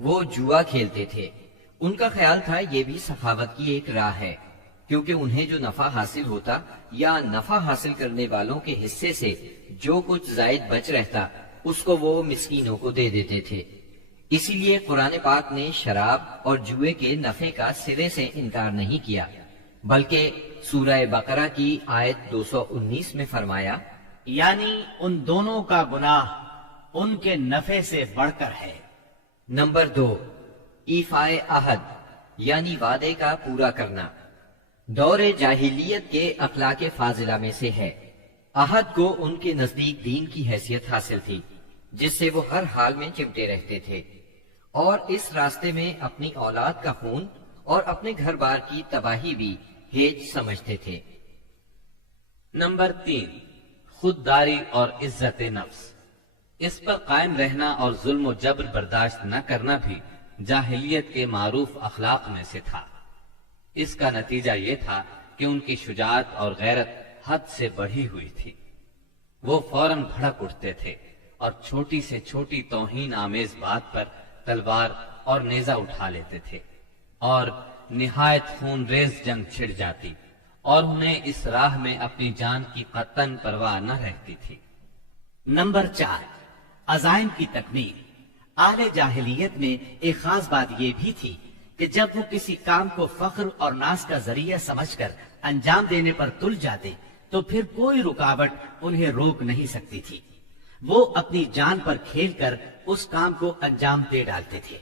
وہ جوا کھیلتے تھے۔ ان کا خیال تھا یہ بھی سخاوت کی ایک راہ ہے، کیونکہ انہیں جو نفع حاصل ہوتا یا نفع حاصل کرنے والوں کے حصے سے جو کچھ زائد بچ رہتا اس کو وہ مسکینوں کو دے دیتے تھے۔ اسی لیے قرآن پاک نے شراب اور جوئے کے نفع کا سرے سے انکار نہیں کیا، بلکہ سورہ بقرہ کی آیت 219 میں فرمایا، یعنی ان دونوں کا گناہ ان کے نفع سے بڑھ کر ہے۔ نمبر 2، ایفائے عہد یعنی وعدے کا پورا کرنا۔ دور جاہلیت کے اخلاق فاضلہ میں سے ہے۔ عہد کو ان کے نزدیک دین کی حیثیت حاصل تھی، جس سے وہ ہر حال میں چمٹے رہتے تھے، اور اس راستے میں اپنی اولاد کا خون اور اپنے گھر بار کی تباہی بھی ہیج سمجھتے تھے۔ نمبر 3، خودداری اور عزت نفس۔ اس پر قائم رہنا اور ظلم و جبر برداشت نہ کرنا بھی جاہلیت کے معروف اخلاق میں سے تھا۔ اس کا نتیجہ یہ تھا کہ ان کی شجاعت اور غیرت حد سے بڑھی ہوئی تھی۔ وہ فوراً بھڑک اٹھتے تھے اور چھوٹی سے چھوٹی توہین آمیز بات پر تلوار اور نیزہ اٹھا لیتے تھے، اور نہایت خون ریز جنگ چھڑ جاتی اور انہیں اس راہ میں اپنی جان کی قطعاً پرواہ نہ رہتی تھی۔ نمبر 4، عزائم کی تکمیل۔ اہل جاہلیت میں ایک خاص بات یہ بھی تھی کہ جب وہ کسی کام کو فخر اور ناز کا ذریعہ سمجھ کر انجام دینے پر تل جاتے تو پھر کوئی رکاوٹ انہیں روک نہیں سکتی تھی۔ وہ اپنی جان پر کھیل کر اس کام کو انجام دے ڈالتے تھے۔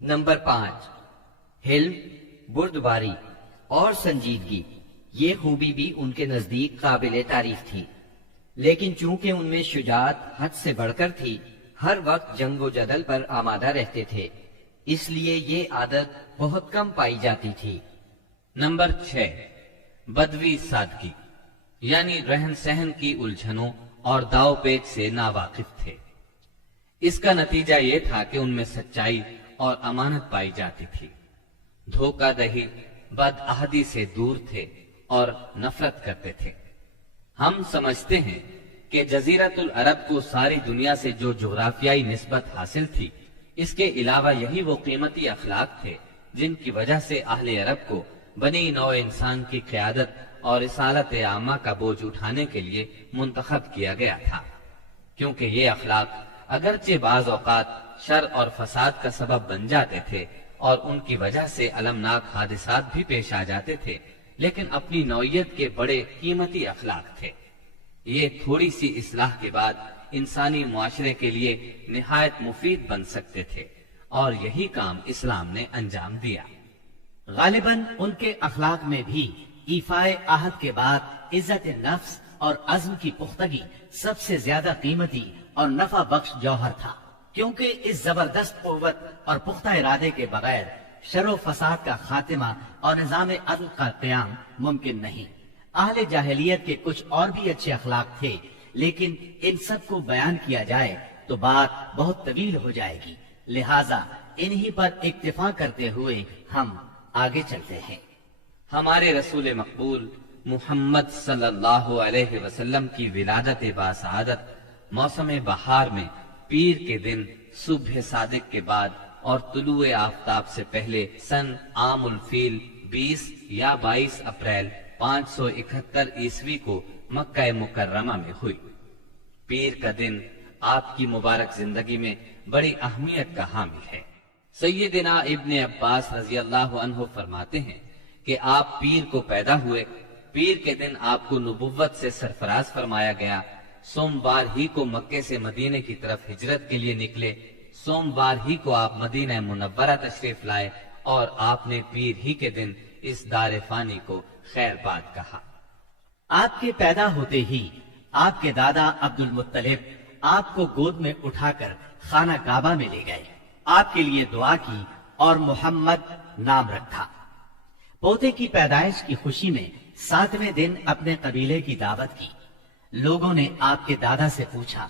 نمبر 5، حلم، بردباری اور سنجیدگی۔ یہ خوبی بھی ان کے نزدیک قابل تعریف تھی، لیکن چونکہ ان میں شجاعت حد سے بڑھ کر تھی، ہر وقت جنگ و جدل پر آمادہ رہتے تھے، اس لیے یہ عادت بہت کم پائی جاتی تھی۔ نمبر 6، بدوی سادگی، یعنی رہن سہن کی الجھنوں اور داؤ پیچ سے ناواقف تھے۔ اس کا نتیجہ یہ تھا کہ ان میں سچائی اور امانت پائی جاتی تھی۔ دھوکہ دہی، بد عہدی سے دور تھے اور نفرت کرتے تھے۔ ہم سمجھتے ہیں کہ جزیرۃ العرب کو ساری دنیا سے جو جغرافیائی نسبت حاصل تھی، اس کے علاوہ یہی وہ قیمتی اخلاق تھے جن کی وجہ سے اہل عرب کو بنی نوع انسان کی قیادت اور رسالت عامہ کا بوجھ اٹھانے کے لیے منتخب کیا گیا تھا، کیونکہ یہ اخلاق اگرچہ بعض اوقات شر اور فساد کا سبب بن جاتے تھے اور ان کی وجہ سے المناک حادثات بھی پیش آ جاتے تھے، لیکن اپنی نوعیت کے بڑے قیمتی اخلاق تھے۔ یہ تھوڑی سی اصلاح کے بعد انسانی معاشرے کے لیے نہایت مفید بن سکتے تھے، اور یہی کام اسلام نے انجام دیا۔ غالباً ان کے اخلاق میں بھی ایفائے عہد کے بعد عزت نفس اور عزم کی پختگی سب سے زیادہ قیمتی اور نفع بخش جوہر تھا، کیونکہ اس زبردست قوت اور پختہ ارادے کے بغیر شر و فساد کا خاتمہ اور نظام عدل کا قیام ممکن نہیں۔ اہل جاہلیت کے کچھ اور بھی اچھے اخلاق تھے، لیکن ان سب کو بیان کیا جائے تو بات بہت طویل ہو جائے گی، لہٰذا انہی پر اکتفا کرتے ہوئے ہم آگے چلتے ہیں۔ ہمارے رسول مقبول محمد صلی اللہ علیہ وسلم کی ولادت باسعادت موسم بہار میں پیر کے دن صبح صادق کے بعد اور طلوع آفتاب سے پہلے سن عام الفیل 20 یا 22 اپریل 571 عیسوی کو مکہ مکرمہ میں ہوئی۔ پیر کا دن آپ کی مبارک زندگی میں بڑی اہمیت کا حامل ہے۔ سیدنا ابن عباس رضی اللہ عنہ فرماتے ہیں کہ آپ پیر کو پیدا ہوئے، پیر کے دن آپ کو نبوت سے سرفراز فرمایا گیا، سوموار ہی کو مکے سے مدینے کی طرف ہجرت کے لیے نکلے، سوموار ہی کو آپ مدینہ منورہ تشریف لائے، اور آپ نے پیر ہی کے دن اس دار فانی کو خیر باد کہا۔ آپ کے پیدا ہوتے ہی آپ کے دادا عبد المطلب آپ کو گود میں اٹھا کر خانہ کعبہ میں لے گئے، آپ کے لیے دعا کی اور محمد نام رکھا۔ پوتے کی پیدائش کی خوشی میں 7ویں دن اپنے قبیلے کی دعوت کی۔ لوگوں نے آپ کے دادا سے پوچھا،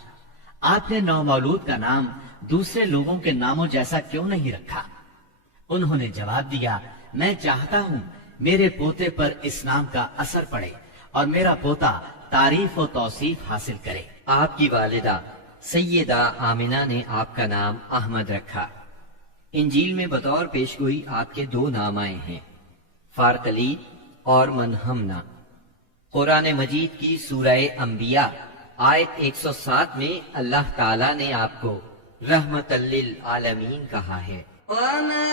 آپ نے نومولود کا نام دوسرے لوگوں کے ناموں جیسا کیوں نہیں رکھا؟ انہوں نے جواب دیا، میں چاہتا ہوں میرے پوتے پر اس نام کا اثر پڑے اور میرا پوتا تعریف و توصیف حاصل کرے۔ آپ کی والدہ سیدہ آمنہ نے آپ کا نام احمد رکھا۔ انجیل میں بطور پیشگوئی آپ کے 2 نام آئے ہیں، فارتلید اور منہمنا۔ قرآن مجید کی سورہ انبیاء آیت 107 میں اللہ تعالیٰ نے آپ کو رحمت للعالمین کہا ہے۔ وَمَا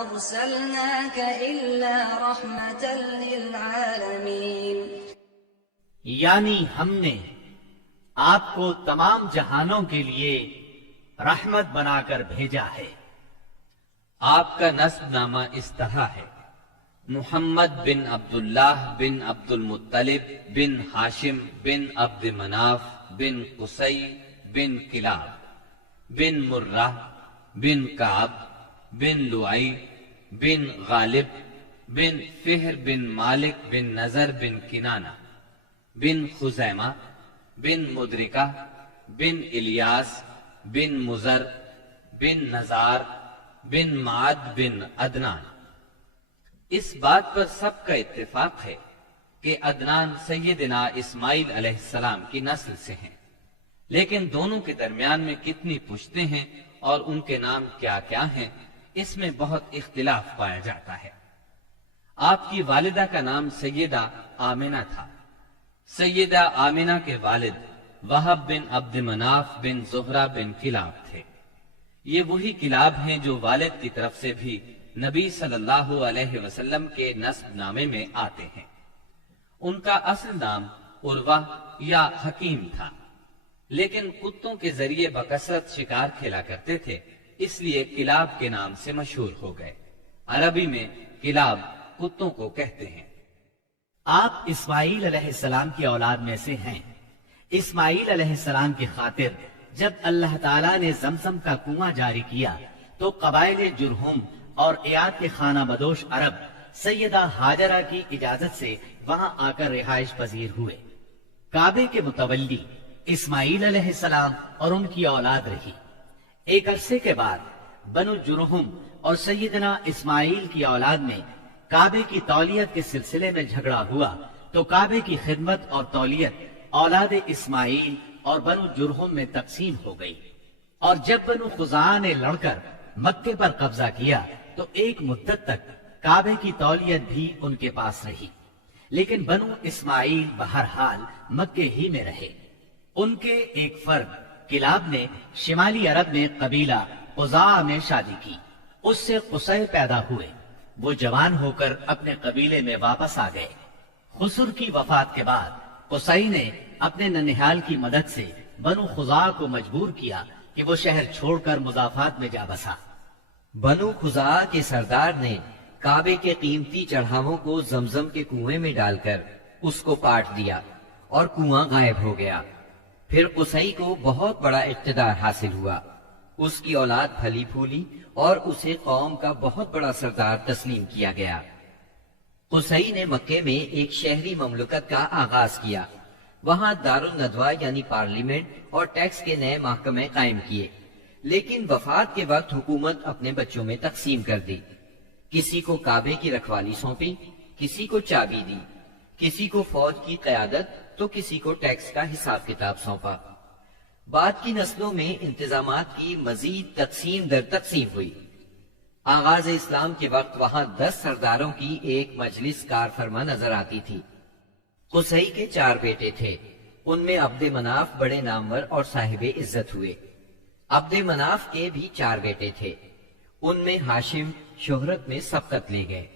أَرْسَلْنَاكَ إِلَّا رَحْمَةً لِلْعَالَمِينَ، یعنی ہم نے آپ کو تمام جہانوں کے لیے رحمت بنا کر بھیجا ہے۔ آپ کا نسب نامہ اس طرح ہے: محمد بن عبداللہ بن عبد المطلب بن ہاشم بن عبد مناف بن قصی بن کلاب بن مرہ بن کعب بن لعی بن غالب بن فہر بن مالک بن نظر بن کنانہ بن خزیمہ بن مدرکہ بن الیاس بن مزر بن نزار بن معد بن عدنان۔ اس بات پر سب کا اتفاق ہے کہ عدنان سیدنا اسماعیل علیہ السلام کی نسل سے ہیں، لیکن دونوں کے درمیان میں کتنی پشتیں ہیں اور ان کے نام کیا کیا ہیں، اس میں بہت اختلاف پایا جاتا ہے۔ آپ کی والدہ کا نام سیدہ آمنہ تھا۔ سیدہ آمنہ کے والد وہب بن عبد مناف بن زہرہ بن کلاب تھے۔ یہ وہی کلاب ہیں جو والد کی طرف سے بھی نبی صلی اللہ علیہ وسلم کے نسب نامے میں آتے ہیں۔ ان کا اصل نام عروہ یا حکیم تھا، لیکن کتوں کے ذریعے بکثرت شکار کھیلا کرتے تھے، اس لیے کلاب کے نام سے مشہور ہو گئے۔ عربی میں کلاب کتوں کو کہتے ہیں۔ آپ اسماعیل علیہ السلام کی اولاد میں سے ہیں۔ اسماعیل علیہ السلام کی خاطر جب اللہ تعالیٰ نے زمزم کا کنواں جاری کیا تو قبائل جرہم اور ایاد کے خانہ بدوش عرب سیدہ ہاجرہ کی اجازت سے وہاں آ کر رہائش پذیر ہوئے۔ کعبے کے متولی اسماعیل علیہ السلام اور ان کی اولاد رہی۔ ایک عرصے کے بعد بنو جرہم اور سیدنا اسماعیل کی اولاد میں کعبے کی تولیت کے سلسلے میں جھگڑا ہوا تو کعبے کی خدمت اور تولیت اولاد اسماعیل اور بنو جرہم میں تقسیم ہو گئی، اور جب بنو خزاعہ نے لڑ کر مکے پر قبضہ کیا تو ایک مدت تک کعبے کی تولیت بھی ان کے پاس رہی، لیکن بنو اسماعیل بہرحال مکے ہی میں رہے۔ ان کے ایک فرد کلاب نے شمالی عرب میں قبیلہ قزاع میں شادی کی، اس سے قصی پیدا ہوئے۔ وہ جوان ہو کر اپنے قبیلے میں واپس آ گئے۔ خسر کی وفات کے بعد قصی نے اپنے ننہال کی مدد سے بنو خزاعہ کو مجبور کیا کہ وہ شہر چھوڑ کر مضافات میں جا بسا۔ بنو خزاعہ کے سردار نے کعبے کے قیمتی چڑھاووں کو زمزم کے کنویں میں ڈال کر اس کو کاٹ دیا اور کنواں غائب ہو گیا۔ پھر قصی کو بہت بڑا اقتدار حاصل ہوا، اس کی اولاد پھلی پھولی اور اسے قوم کا بہت بڑا سردار تسلیم کیا گیا۔ قصی نے مکے میں ایک شہری مملکت کا آغاز کیا، وہاں دارالندوہ یعنی پارلیمنٹ اور ٹیکس کے نئے محکمے قائم کیے، لیکن وفات کے وقت حکومت اپنے بچوں میں تقسیم کر دی۔ کسی کو کعبے کی رکھوالی سونپی، کسی کو چابی دی، کسی کو فوج کی قیادت تو کسی کو ٹیکس کا حساب کتاب سونپا۔ بعد کی نسلوں میں انتظامات کی مزید تقسیم در تقسیم ہوئی۔ آغاز اسلام کے وقت وہاں 10 سرداروں کی ایک مجلس کار فرما نظر آتی تھی۔ قصی کے 4 بیٹے تھے، ان میں عبد مناف بڑے نامور اور صاحب عزت ہوئے۔ عبد مناف کے بھی 4 بیٹے تھے، ان میں ہاشم شہرت میں سبقت لے گئے۔